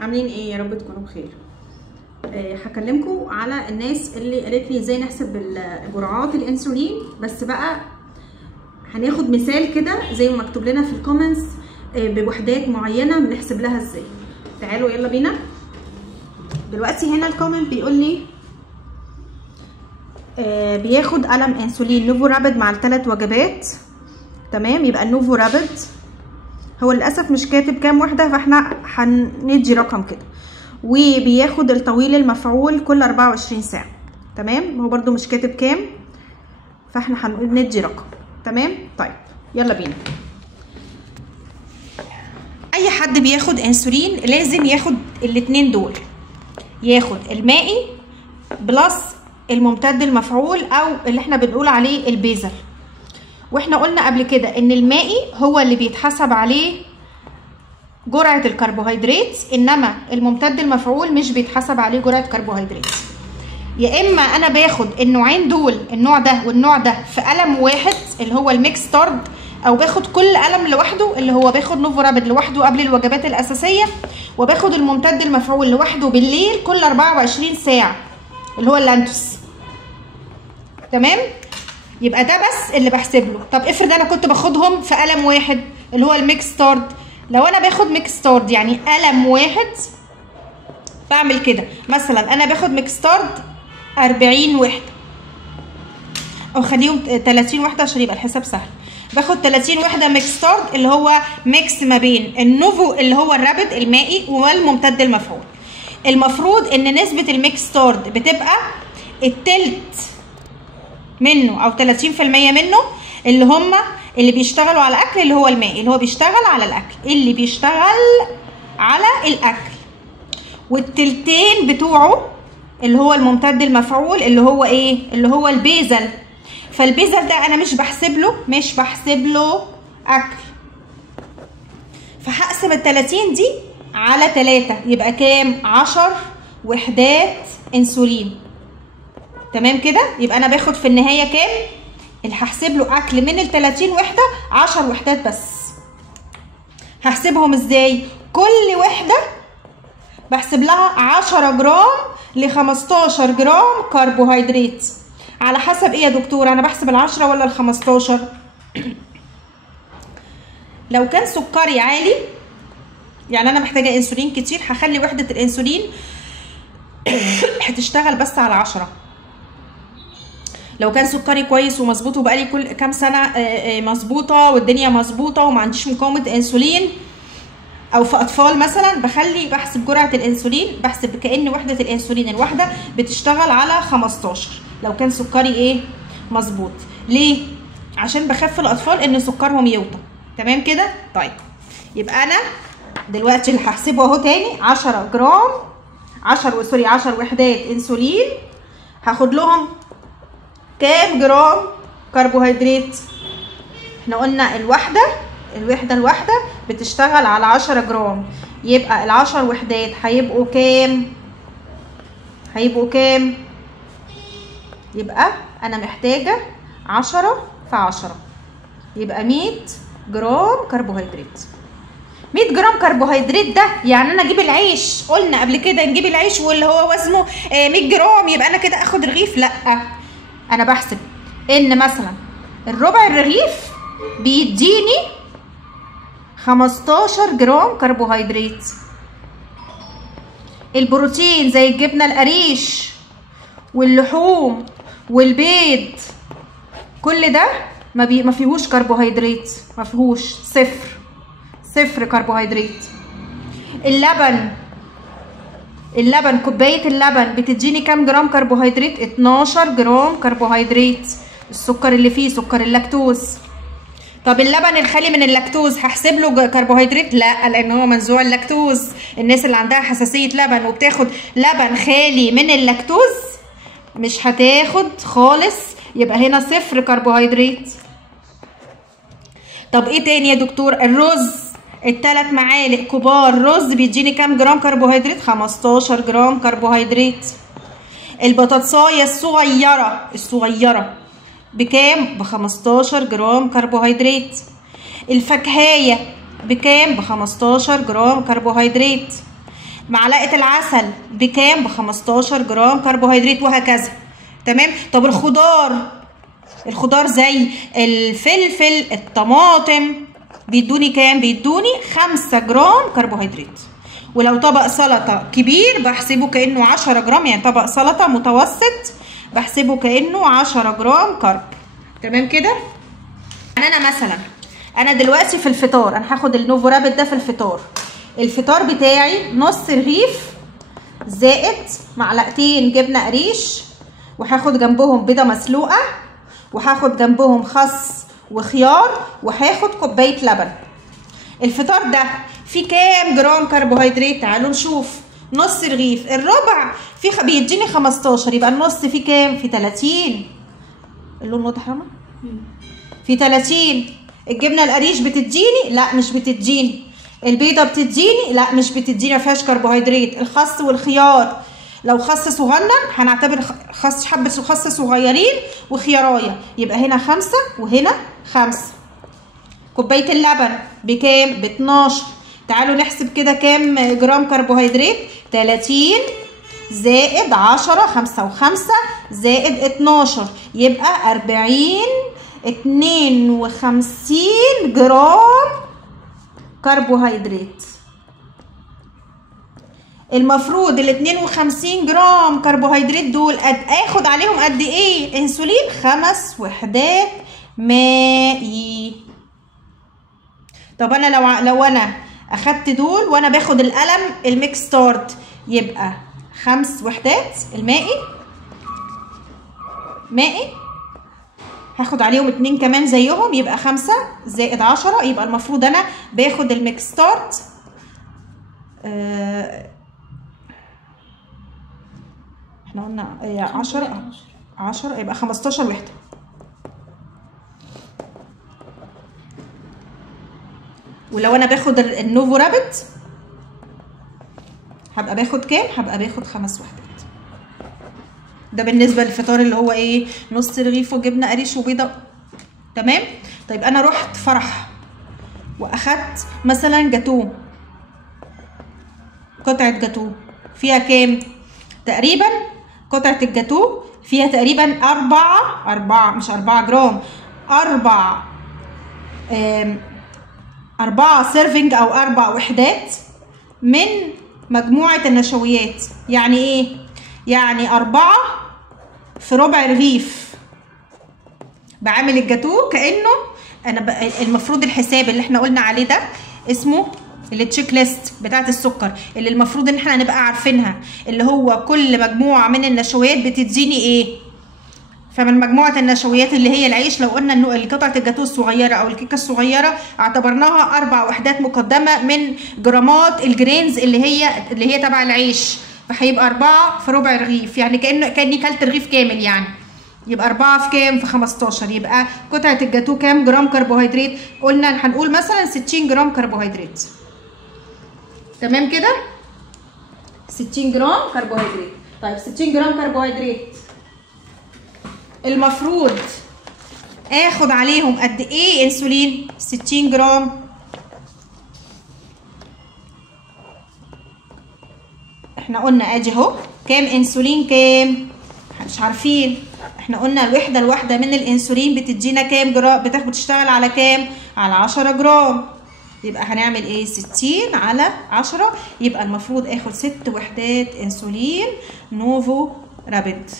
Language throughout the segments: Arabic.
عاملين ايه؟ يا رب تكونوا بخير. هكلمكم على الناس اللي قالت لي ازاي نحسب جرعات الانسولين، بس بقى هناخد مثال كده زي ما مكتوب لنا في الكومنتس بوحدات معينه بنحسب لها ازاي. تعالوا يلا بينا. دلوقتي هنا الكومنت بيقول لي بياخد قلم انسولين نوفو رابيد مع ال3 وجبات. تمام، يبقى النوفو رابيد هو للاسف مش كاتب كام وحده، فاحنا هندي رقم كده. وبياخد الطويل المفعول كل 24 ساعه. تمام، هو برده مش كاتب كام، فاحنا هندي رقم. تمام، طيب يلا بينا. اي حد بياخد انسولين لازم ياخد الاتنين دول، ياخد المائي بلس الممتد المفعول او اللي احنا بنقول عليه البيزل. واحنا قلنا قبل كده ان المائي هو اللي بيتحسب عليه جرعة الكربوهيدرات، انما الممتد المفعول مش بيتحسب عليه جرعة كربوهيدرات. يا اما انا باخد النوعين دول، النوع ده والنوع ده، في قلم واحد اللي هو الميكس ستارد، او باخد كل قلم لوحده اللي هو باخد نوفو رابيد لوحده قبل الوجبات الاساسيه، وباخد الممتد المفعول لوحده بالليل كل 24 ساعه اللي هو اللانتوس. تمام، يبقى ده بس اللي بحسب له. طب افرض انا كنت باخدهم في قلم واحد اللي هو الميكس ستارد. لو انا باخد ميكس ستارد يعني قلم واحد، بعمل كده. مثلا انا باخد ميكس ستارد 40 وحده، او خليهم 30 وحده عشان يبقى الحساب سهل. باخد 30 وحده ميكس ستارد اللي هو ميكس ما بين النوفو اللي هو الرابيد المائي والممتد المفعول. المفروض ان نسبه الميكس ستارد بتبقى التلت منه او 30% منه اللي هم اللي بيشتغلوا على الاكل، اللي هو المائي اللي هو بيشتغل على الاكل، اللي بيشتغل على الاكل، والتلتين بتوعه اللي هو الممتد المفعول اللي هو ايه؟ اللي هو البيزل. فالبيزل ده انا مش بحسب له اكل، فهقسم ال30 دي على 3 يبقى كام؟ 10 وحدات انسولين. تمام كده، يبقى انا باخد في النهايه كام؟ اللي هحسب له اكل من ال30 وحده 10 وحدات بس. هحسبهم ازاي؟ كل وحده بحسب لها 10 جرام ل 15 جرام كربوهيدرات. على حسب ايه يا دكتور؟ انا بحسب ال10 ولا ال15؟ لو كان سكري عالي يعني انا محتاجه انسولين كتير، هخلي وحده الانسولين هتشتغل بس على 10. لو كان سكري كويس ومظبوط وبقالي كل كام سنه مظبوطه والدنيا مظبوطه وما عنديش مقاومه انسولين، او في اطفال مثلا، بحسب جرعه الانسولين، بحسب كأن وحده الانسولين الواحده بتشتغل على 15 لو كان سكري ايه؟ مظبوط. ليه؟ عشان بخاف الاطفال ان سكرهم يوطى. تمام كده؟ طيب يبقى انا دلوقتي اللي هحسبه اهو تاني 10 جرام 10 وحدات انسولين، هاخد لهم كام جرام كربوهيدرات؟ احنا قلنا الوحده الواحده بتشتغل على 10 جرام، يبقى ال10 وحدات هيبقوا كام؟ يبقى انا محتاجه 10 في 10 يبقى 100 جرام كربوهيدرات. 100 جرام كربوهيدرات ده يعني انا اجيب العيش، قلنا قبل كده نجيب العيش واللي هو وزنه 100 جرام يبقى انا كده اخد رغيف. لا، انا بحسب ان مثلا الربع الرغيف بيديني 15 جرام كربوهيدرات. البروتين زي الجبنه القريش واللحوم والبيض كل ده ما فيهوش كربوهيدرات، ما فيهوش، صفر كربوهيدرات. اللبن كوبايه اللبن بتديني كام جرام كربوهيدرات؟ 12 جرام كربوهيدرات. السكر اللي فيه سكر اللاكتوز. طب اللبن الخالي من اللاكتوز هحسب له كربوهيدرات؟ لا، لان هو منزوع اللاكتوز. الناس اللي عندها حساسيه لبن وبتاخد لبن خالي من اللاكتوز مش هتاخد خالص، يبقى هنا صفر كربوهيدرات. طب ايه تاني يا دكتور؟ الرز، ال3 معالق كبار رز بيديني كام جرام كربوهيدرات؟ 15 جرام كربوهيدرات. البطاطسايه الصغيره بكام؟ ب15 جرام كربوهيدرات. الفاكهية بكام؟ ب15 جرام كربوهيدرات. معلقه العسل بكام؟ ب 15 جرام كربوهيدرات، وهكذا. تمام. طب الخضار زي الفلفل، الطماطم، بيدوني كام؟ بيدوني 5 جرام كربوهيدرات. ولو طبق سلطه كبير بحسبه كانه 10 جرام، يعني طبق سلطه متوسط بحسبه كانه 10 جرام كرب. تمام كده. انا مثلا انا دلوقتي في الفطار، انا هاخد النوفو رابيد ده في الفطار بتاعي نص رغيف زائد معلقتين جبنه قريش، وهاخد جنبهم بيضه مسلوقه، وهاخد جنبهم خس وخيار، وهاخد كوبايه لبن. الفطار ده فيه كام جرام كربوهيدرات؟ تعالوا نشوف. نص رغيف، الربع فيه بيديني 15، يبقى النص فيه كام؟ فيه 30. اللون واضح يا ماما؟ فيه 30. الجبنه القريش بتديني؟ لا مش بتديني. البيضه بتديني؟ لا مش بتديني، ما فيهاش كربوهيدرات. الخس والخيار، لو خس صغنن هنعتبر حبه خس صغيرين وخيارايه، يبقى هنا 5 وهنا 5. كوبايه اللبن بكام؟ ب 12. تعالوا نحسب كده كام جرام كربوهيدرات. 30 زائد 10، 5 و5 زائد 12، يبقى 40، 52 جرام كربوهيدرات. المفروض ال 52 جرام كربوهيدرات دول اخد عليهم قد ايه انسولين؟ 5 وحدات مائي. طب انا لو انا اخدت دول وانا باخد القلم الميكس ستارت، يبقى 5 وحدات المائي هاخد عليهم 2 كمان زيهم، يبقى 5 زائد 10، يبقى المفروض انا باخد الميكس ستارت احنا قلنا 10 يبقى 15 وحده. ولو انا باخد النوفو رابيد هبقى باخد كام؟ هبقى باخد 5 وحدات. ده بالنسبه للفطار اللي هو ايه؟ نص رغيف وجبنه قريش وبيضه. تمام. طيب انا رحت فرح واخدت مثلا جاتوه، قطعه جاتوه فيها كام تقريبا؟ قطعه الجاتوه فيها تقريبا 4 جرام، 4 سيرفنج او 4 وحدات من مجموعه النشويات. يعني ايه؟ يعني 4 في ربع رغيف. بعمل الجاتوه كانه انا المفروض الحساب اللي احنا قلنا عليه ده اسمه التشيك ليست بتاعت السكر، اللي المفروض ان احنا نبقى عارفينها، اللي هو كل مجموعه من النشويات بتديني ايه. فمن مجموعه النشويات اللي هي العيش، لو قلنا انه قطعه الجاتوه الصغيره او الكيكه الصغيره اعتبرناها 4 وحدات مقدمه من جرامات الجرينز اللي هي تبع العيش، فهيبقى 4 في ربع رغيف، يعني كاني كلت رغيف كامل. يعني يبقى 4 في كام؟ في 15. يبقى قطعه الجاتوه كام جرام كربوهيدرات؟ قلنا هنقول مثلا 60 جرام كربوهيدرات. تمام كده؟ 60 جرام كربوهيدرات. طيب 60 جرام كربوهيدرات المفروض اخد عليهم قد ايه انسولين؟ 60 جرام احنا قلنا ادي اهو كام انسولين، كام؟ مش عارفين. احنا قلنا الوحده الواحده من الانسولين بتدينا كام جرام؟ بتشتغل على كام؟ على 10 جرام. يبقى هنعمل ايه؟ 60 على 10، يبقى المفروض اخد 6 وحدات انسولين نوفو رابيد.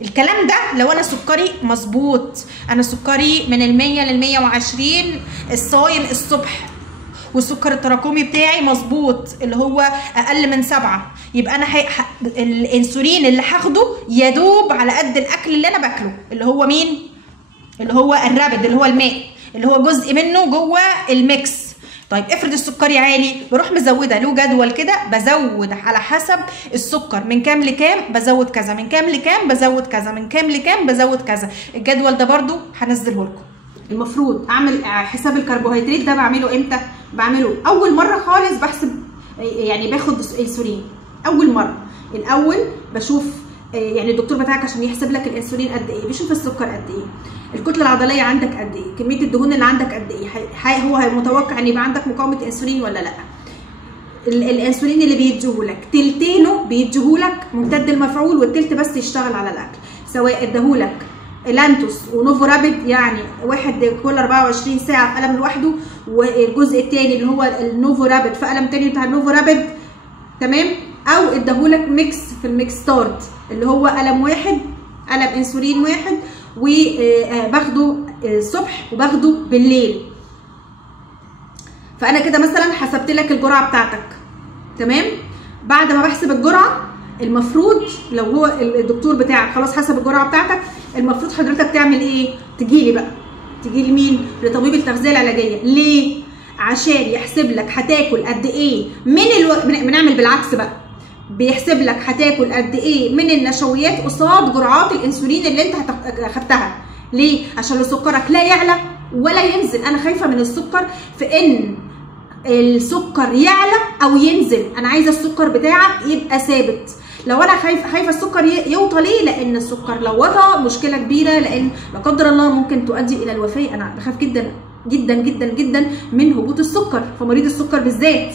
الكلام ده لو انا سكري مظبوط، انا سكري من ال100 لل120 الصايم الصبح، والسكر التراكمي بتاعي مظبوط اللي هو اقل من 7، يبقى انا الانسولين اللي هاخده يدوب على قد الاكل اللي انا باكله، اللي هو مين؟ اللي هو الرابد، اللي هو الماء، اللي هو جزء منه جوه الميكس. طيب افرض السكري عالي، بروح مزوده له جدول كده، بزود على حسب السكر من كام لكام بزود كذا، من كام لكام بزود كذا، من كام لكام بزود كذا. الجدول ده برضو هنزله لكم. المفروض اعمل حساب الكربوهيدرات ده بعمله امتى؟ بعمله اول مره خالص، بحسب يعني باخد انسولين اول مره. الاول بشوف يعني الدكتور بتاعك عشان يحسب لك الانسولين قد ايه، بيشوف السكر قد ايه، الكتله العضليه عندك قد ايه، كميه الدهون اللي عندك قد ايه، هو متوقع ان يبقى عندك مقاومه انسولين ولا لا. الانسولين اللي بيديهولك تلتينه بيديهولك ممتد المفعول، والتلت بس يشتغل على الاكل، سواء اداهولك لانتوس ونوفو رابيد يعني واحد كل 24 ساعه في قلم لوحده، والجزء الثاني اللي هو النوفو رابيد في قلم تاني بتاع النوفو رابيد، تمام، او اداهولك ميكس في الميكستارد اللي هو قلم واحد، قلم انسولين واحد، وباخده الصبح وباخده بالليل. فانا كده مثلا حسبت لك الجرعه بتاعتك، تمام. بعد ما بحسب الجرعه المفروض لو هو الدكتور بتاعك خلاص حسب الجرعه بتاعتك، المفروض حضرتك تعمل ايه؟ تجيلي بقى، تجي لمين؟ لطبيب التغذيه العلاجيه. ليه؟ عشان يحسب لك هتاكل قد ايه بنعمل بالعكس بقى، بيحسب لك هتاكل قد ايه من النشويات قصاد جرعات الانسولين اللي انت اخدتها. ليه؟ عشان لو سكرك لا يعلى ولا ينزل. انا خايفه من السكر في ان السكر يعلى او ينزل، انا عايزه السكر بتاعك يبقى ثابت. لو انا خايفه السكر يوطى، ليه؟ لان السكر لو وطى مشكله كبيره، لان لا قدر الله ممكن تؤدي الى الوفاه. انا بخاف جدا جدا جدا جدا من هبوط السكر في مريض السكر بالذات.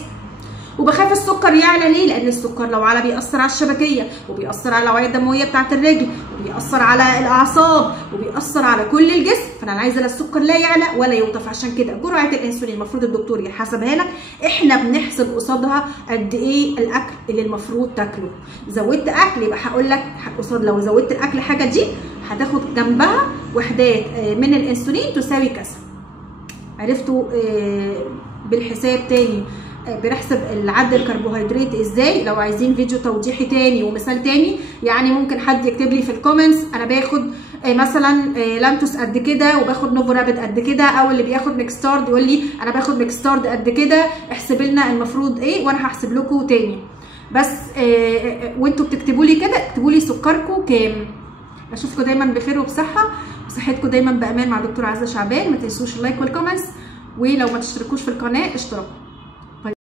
وبخاف السكر يعلى ليه؟ لان السكر لو على بيأثر على الشبكيه، وبيأثر على الاوعيه الدمويه بتاعه الرجل، وبيأثر على الاعصاب، وبيأثر على كل الجسم. فانا عايزه لا السكر لا يعلى ولا يوطى. فعشان كده جرعه الانسولين المفروض الدكتور يحاسبها لك، احنا بنحسب قصادها قد ايه الاكل اللي المفروض تاكله. زودت اكل يبقى هقول لك قصاد، لو زودت الاكل حاجه دي هتاخد جنبها وحدات من الانسولين تساوي كذا. عرفتوا بالحساب تاني بنحسب العد الكربوهيدرات ازاي؟ لو عايزين فيديو توضيحي تاني ومثال تاني، يعني ممكن حد يكتب لي في الكومنتس انا باخد مثلا لانتوس قد كده وباخد نوفو رابيد قد كده، او اللي بياخد ميكستارد يقول لي انا باخد ميكستارد قد كده، احسب لنا المفروض ايه وانا هحسب لكم تاني. بس وانتوا بتكتبوا لي كده اكتبوا لي سكركم كام. اشوفكم دايما بخير وبصحه، وصحتكم دايما بامان مع دكتوره عزه شعبان. ما تنسوش اللايك والكومنتس، ولو ما تشتركوش في القناه اشتركوا.